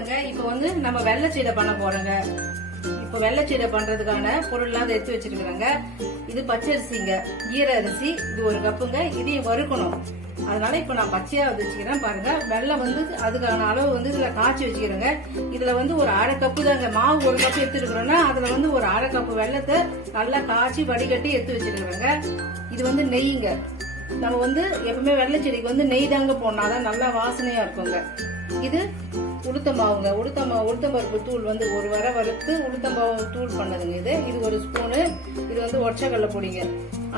வணக்கங்க. இப்போ வந்து நம்ம வெள்ளை சீடை பண்ண போறோங்க. இப்போ வெள்ளை சீடை பண்றதுக்கான பொருள்லாம் எடுத்து வச்சிருக்கிறேங்க. இது பச்சரிசிங்க, ஈர அரிசி, இது 1 கப்புங்க. இதையும் வறுக்கணும். அதனால இப்போ நான் பச்சையா வச்சுக்கிறேன் பாருங்க. வெள்ளம் வந்து அதுக்கான அளவு வந்து இதுல காய்ச்சி வச்சுக்கிறேங்க. இதுல வந்து ஒரு 1/2 கப்பு தாங்க மாவு. 1 கப்பு எடுத்துருக்கிறோம்னா அதுல வந்து ஒரு 1/2 கப்பு வெள்ளத்தை நல்லா காய்ச்சி வடிகட்டி எடுத்து வச்சிருக்கிறேங்க. இது வந்து நெய்ங்க. நம்ம வந்து எப்பவுமே வெள்ளை செடிக்கு வந்து நெய் தாங்க போடணும், நல்லா வாசனையா இருக்குங்க. இது உளுத்த மாவுங்க. உளுத்தம்பருப்பு தூள் வந்து 1 வரை வறுத்து உளுத்தம்பாவு தூள் பண்ணதுங்க. இது 1 ஸ்பூனு. இது வந்து ஒற்றைக்கடலை பொடிங்க,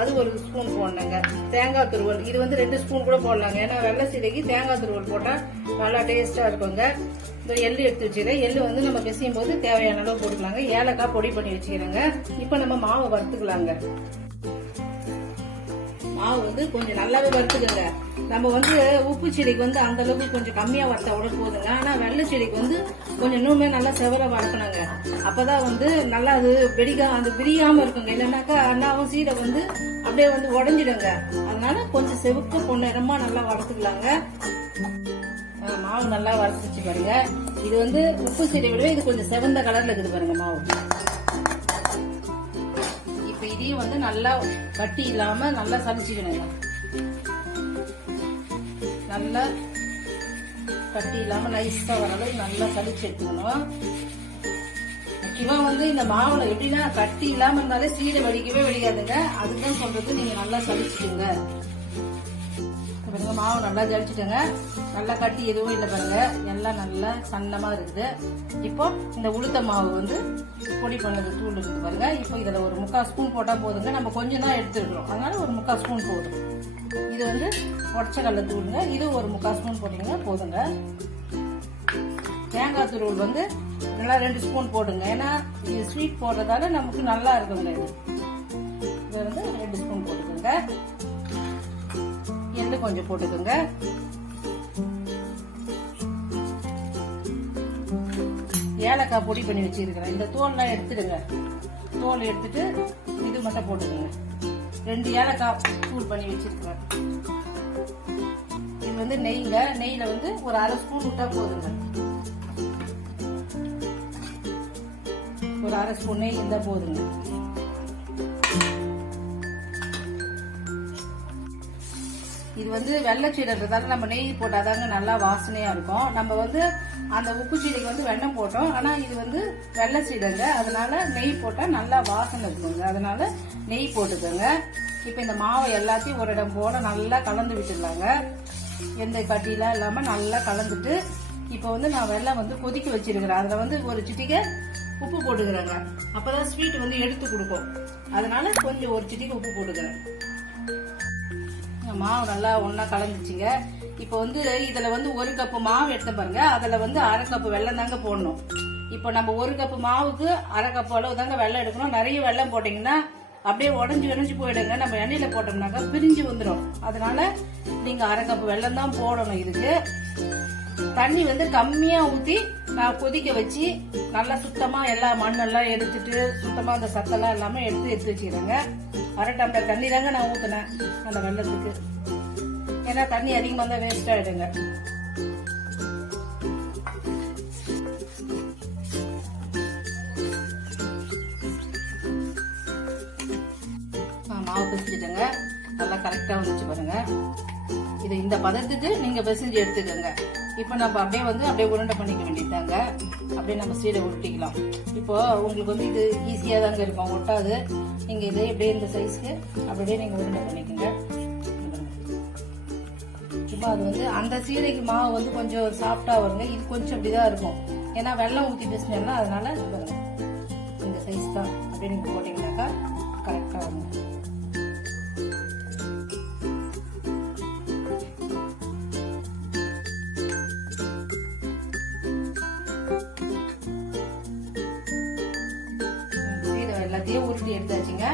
அது 1 ஸ்பூன் போடணுங்க. தேங்காய் துருவல் இது வந்து 2 ஸ்பூன் கூட போடலாங்க. ஏன்னா வெள்ளை சீடைக்கு தேங்காய் துருவல் போட்டா நல்லா டேஸ்டா இருக்குங்க. இந்த எள்ளு எடுத்து வச்சுக்கிறேன். எள்ளு வந்து நம்ம பிசையும் போது தேவையான அளவு போட்டுக்கலாங்க. ஏலக்காய் பொடி பண்ணி வச்சுக்கிறேங்க. இப்ப நம்ம மாவை வறுத்துக்கலாங்க. மாவு வந்து கொஞ்சம் நல்லாவே வறுத்துக்கங்க. நம்ம வந்து உப்பு செடிக்கு வந்து அந்த அளவுக்கு கொஞ்சம் கம்மியா வறுத்தா கூட போதுங்க. ஆனா வெள்ளை செடிக்கு வந்து கொஞ்சம் இன்னுமே நல்லா செவர வறுக்கணுங்க. அப்பதான் வந்து நல்லா அது விரியாம இருக்குங்க. இல்லைன்னாக்கா அண்ணாவும் சீடை வந்து அப்படியே வந்து உடஞ்சிடுங்க. அதனால கொஞ்சம் செவுக்க பொன்னிறமா நல்லா வறுத்துக்கலாங்க. மாவு நல்லா வறுத்துச்சு பாருங்க. இது வந்து உப்பு செடி விடவே இது கொஞ்சம் செவந்த கலர்ல இருக்குது பாருங்க மாவு. இதையும் வந்து நல்லா கட்டி இல்லாம நல்லா சலிச்சுக்கணுங்க. நல்லா கட்டி இல்லாம நைஸா வர அளவுக்கு நல்லா சலிச்சு எடுத்துக்கணும். முக்கியமா வந்து இந்த மாவுல எப்படின்னா கட்டி இல்லாம இருந்தாலே சீடை வடிக்கவே வடிக்காதுங்க. அதுதான் சொல்றது, நீங்க நல்லா சலிச்சுக்கோங்க. பாருங்க மாவு நல்லா ஜலிச்சுட்டேங்க. நல்லா கட்டி எதுவும் இல்லை பாருங்க, எல்லாம் நல்லா சன்னமா இருக்குது. இப்போ இந்த உளுத்த மாவு வந்து பொடி பண்ணது தூள் இருக்குது பாருங்க. இப்போ இதுல ஒரு 3/4 ஸ்பூன் போட்டா போதுங்க. நம்ம கொஞ்சம் தான் எடுத்துருக்கிறோம், அதனால ஒரு 3/4 ஸ்பூன் போதும். இது வந்து ஒற்றைக்கடலை தூளுங்க, இது ஒரு 3/4 ஸ்பூன் போட்டீங்கன்னா போதுங்க. தேங்காய் துருவல் வந்து நல்லா 2 ஸ்பூன் போடுங்க. ஏன்னா இது ஸ்வீட் போடுறதால நமக்கு நல்லா இருக்குங்க. இது வந்து 2 ஸ்பூன் போட்டுக்கோங்க. எள்ளு கொஞ்சம் போட்டுக்கோங்க. ஏலக்காய் பொடி பண்ணி வச்சிருக்கிறேன். இந்த தோல்லாம் எடுத்துடுங்க. தோல் எடுத்துட்டு இது மட்டும் போட்டுக்கோங்க. 2 ஏலக்காய் தூள் பண்ணி வச்சிருக்கிறேன். இது வந்து நெய்ங்க. நெய்ல வந்து ஒரு 1/2 ஸ்பூன் விட்டா போதுங்க. ஒரு 1/2 ஸ்பூன் நெய் இருந்தா போதுங்க. இது வந்து வெள்ளை சீடைன்றதால நம்ம நெய் போட்டாதாங்க நல்லா வாசனையா இருக்கும். நம்ம வந்து அந்த உப்பு சீடைக்கு வந்து வெண்ணெய் போட்டோம், ஆனா இது வந்து வெள்ளை சீடைங்க, அதனால நெய் போட்டா நல்லா வாசனை இருக்குங்க. அதனால நெய் போட்டுக்கோங்க. இப்ப இந்த மாவை எல்லாத்தையும் ஒரு இடம் போல நல்லா கலந்து விட்டுடலாங்க. எந்த கட்டிலாம் இல்லாம நல்லா கலந்துட்டு இப்ப வந்து நான் வெள்ளம் வந்து கொதிக்க வச்சிருக்கிறேன். அதுல வந்து ஒரு சிட்டிகை உப்பு போட்டுக்கிறேங்க. அப்பதான் ஸ்வீட் வந்து எடுத்து கொடுக்கும். அதனால கொஞ்சம் ஒரு சிட்டிகை உப்பு போட்டுக்கிறேன். மாவு நல்லா ஒன்னா கலந்துச்சுங்க. இப்ப வந்து இதுல வந்து 1 கப்பு மாவு எடுத்த பாருங்க, அதுல வந்து 1/2 கப்பு வெல்லம் தாங்க போடணும். இப்ப நம்ம 1 கப்பு மாவுக்கு 1/2 கப்பு அளவு தாங்க வெல்லம் எடுக்கணும். நிறைய வெல்லம் போட்டீங்கன்னா அப்படியே உடஞ்சு போயிடுங்க. நம்ம எண்ணெயில போட்டோம்னாக்கா பிரிஞ்சு வந்துடும். அதனால நீங்க 1/2 கப்பு வெல்லம் தான் போடணும். இதுக்கு தண்ணி வந்து கம்மியா ஊத்தி நான் கொதிக்க வச்சு நல்லா சுத்தமா எல்லா மண்ணெல்லாம் எடுத்துட்டு சுத்தமா அந்த சத்தெல்லாம் எல்லாமே எடுத்து வச்சுக்கிறேங்க. 1/2 டம்ளர் தண்ணி தாங்க நான் ஊத்தினேன் அந்த வெள்ளத்துக்கு. ஏன்னா தண்ணி அதிகமா தான் வேஸ்ட் ஆயிடுங்க. மாவு பிசைஞ்சிட்டேங்க. நல்லா கரெக்டா வந்துச்சு பாருங்க. இது இந்த பதத்துக்கு நீங்க பிசைஞ்சு எடுத்துக்கோங்க. இப்ப நம்ம அப்படியே உருண்டை பண்ணிக்க வேண்டியதாங்க. அப்படியே நம்ம சீடை உருட்டிக்கலாம். இப்போ உங்களுக்கு வந்து இது ஈஸியா தாங்க இருக்கும், ஒட்டாது. நீங்க இதை அப்படியே இந்த சைஸ்க்கு அப்படியே நீங்க உருண்டை பண்ணிக்கோங்க. சும்மா அது வந்து அந்த சீடைக்கு மாவு வந்து கொஞ்சம் சாஃப்டா வருங்க. இது கொஞ்சம் அப்படிதான் இருக்கும், ஏன்னா வெள்ளம் ஊத்தி பிசைஞ்சோம்னா. அதனால இந்த சைஸ் தான் அப்படியே நீங்க போட்டீங்கன்னாக்கா கரெக்டா வருங்க. எல்லாத்தையும் உருட்டி எடுத்தாச்சுங்க.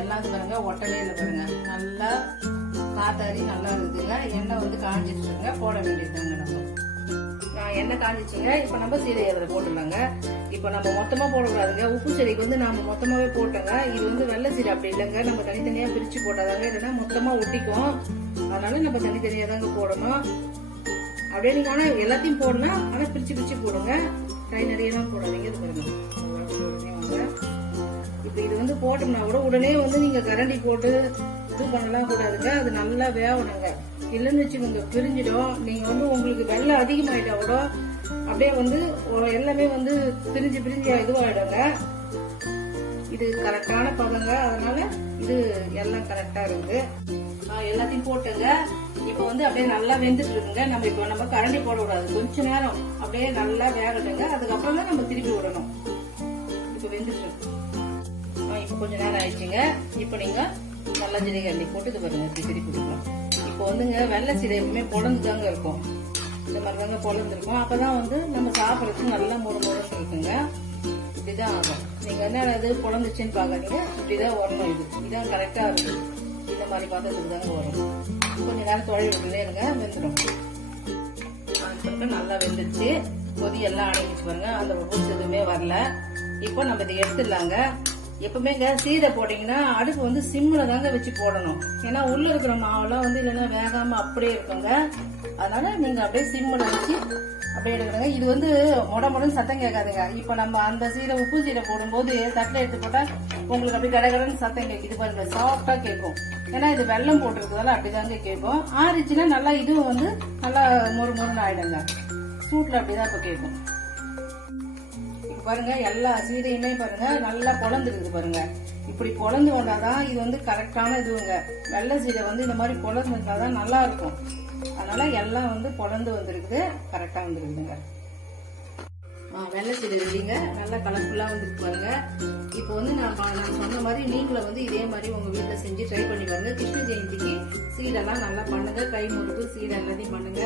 எல்லாத்தையும் பாருங்க ஒட்டவே இல்லை பாருங்க. நல்லா காத்தாரி நல்லா இருக்குதுங்க. எண்ணெய் வந்து காஞ்சிட்டு இருக்குங்க. போட வேண்டியதுதாங்க. நான் எண்ணெய் காஞ்சிச்சுங்க. இப்ப நம்ம சீடை அதில் போட்டுடலாங்க. இப்ப நம்ம மொத்தமா போடக்கூடாதுங்க. உப்பு செடிக்கு வந்து நாம மொத்தமாவே போட்டோங்க. இது வந்து வெள்ளை சீடை அப்படி இல்லைங்க. நம்ம தனித்தனியா பிரிச்சு போட்டாதாங்க, இல்லைன்னா மொத்தமா ஒட்டிக்கும். அதனால நம்ம தனித்தனியா தாங்க போடணும். அப்படியே நீங்க ஆனா எல்லாத்தையும் போடலாம், ஆனா பிரிச்சு பிரிச்சு போடுங்க, கை நிறைய போடாதீங்க. இது பாருங்க உடனே வாங்க. இப்ப இது வந்து போட்டோம்னா கூட உடனே வந்து நீங்க கரண்டி போட்டு இது பண்ணலாம் கூடாதுங்க, அது நல்லா வேகணுங்க. இல்லைன்னு வச்சுக்கோங்க பிரிஞ்சிடும். நீங்க வந்து உங்களுக்கு வெள்ளம் அதிகமாயிட்டா கூட அப்படியே வந்து எல்லாமே வந்து பிரிஞ்சு பிரிஞ்சு இதுவாயிடுங்க. இது கரெக்டான பதங்க, அதனால இது எல்லாம் கரெக்டா இருக்குது. எல்லாத்தையும் போட்டுங்க. இப்ப வந்து அப்படியே நல்லா வெந்துட்டு இருக்குங்க. நம்ம கரண்டி போட கூடாது, கொஞ்ச நேரம் அப்படியே நல்லா வேகட்டுங்க, அதுக்கப்புறம் தான் நம்ம திருப்பி விடணும். இப்ப வெந்துட்டு இருக்கு. இப்ப கொஞ்ச நேரம் ஆயிடுச்சுங்க. இப்ப நீங்க நல்லா ஜீரகண்டி போட்டு இது பாருங்க திருப்பி விடலாம். இப்ப வந்துங்க வெள்ளை சீடை எப்பவுமே பொழந்துதாங்க இருக்கும், இந்த மாதிரி தாங்க பொழந்து இருக்கும். அப்பதான் வந்து நம்ம சாப்பிடறதுக்கு நல்லா முறுமுறுன்னு இருக்குங்க. இப்படிதான் ஆகும். நீங்க என்ன இது பொழந்துச்சுன்னு பாக்காதீங்க, இப்படிதான் வரணும். இதுதான் கரெக்டா இருக்கு. இந்த மாதிரி பதத்துக்கு தாங்க வரும். கொஞ்ச நேரம் தொழில் விட்டுனே இருங்க, வெந்துடும். நல்லா வெந்துச்சு, கொதி எல்லாம் அடங்கிச்சு பாருங்க, அந்த பூச்சி எதுவுமே வரல. இப்போ நம்ம இதை எடுத்துடலாங்க. எப்பவுமே சீடை போட்டீங்கன்னா அடுப்பு வந்து சிம்ல தாங்க வச்சு போடணும். ஏன்னா உள்ள இருக்கிற மாவெல்லாம் வந்து இல்லைன்னா வேகாம அப்படியே இருக்குங்க. அதனால நீங்க அப்படியே சிம்ல வச்சு அப்படியே எடுக்கணுங்க. இது வந்து மொடன்னு சத்தம் கேட்காதுங்க. இப்ப நம்ம அந்த சீடை உப்பு சீடை போடும்போது தட்டில எடுத்து போட்டா உங்களுக்கு அப்படியே கடகடன்னு சத்தம் கேட்கும். இது பாருங்க சாஃப்டா கேட்கும். ஏன்னா இது வெள்ளம் போட்டிருக்கிறதால அப்படிதாங்க கேட்கும். ஆறிச்சுன்னா நல்லா இதுவும் வந்து நல்லா முறுமுறுன்னு ஆயிடுங்க. சூட்ல அப்படிதான் இப்ப கேட்கும். பாருங்க எல்லா சீடையுமே பாருங்க நல்லா பொழந்துருக்குது பாருங்க. இப்படி பொழந்து கொண்டாதான் இது வந்து கரெக்டான இதுவுங்க. வெள்ளை சீடை வந்து இந்த மாதிரி பொழந்து இருந்தாதான் நல்லா இருக்கும். அதனால எல்லாம் வந்து பொழந்து வந்துருக்குது, கரெக்டா வந்துருக்குதுங்க. வெள்ளை சீடை ரெடிங்க, நல்லா கலர்ஃபுல்லா வந்துருக்கு பாருங்க. இப்போ வந்து நான் சொன்ன மாதிரி நீங்களும் வந்து இதே மாதிரி உங்க வீட்டுல செஞ்சு ட்ரை பண்ணி பாருங்க. கிருஷ்ண ஜெயந்திக்கு சீடெல்லாம் நல்லா பண்ணுங்க, கை முறுக்கு சீடை எல்லாத்தையும் பண்ணுங்க.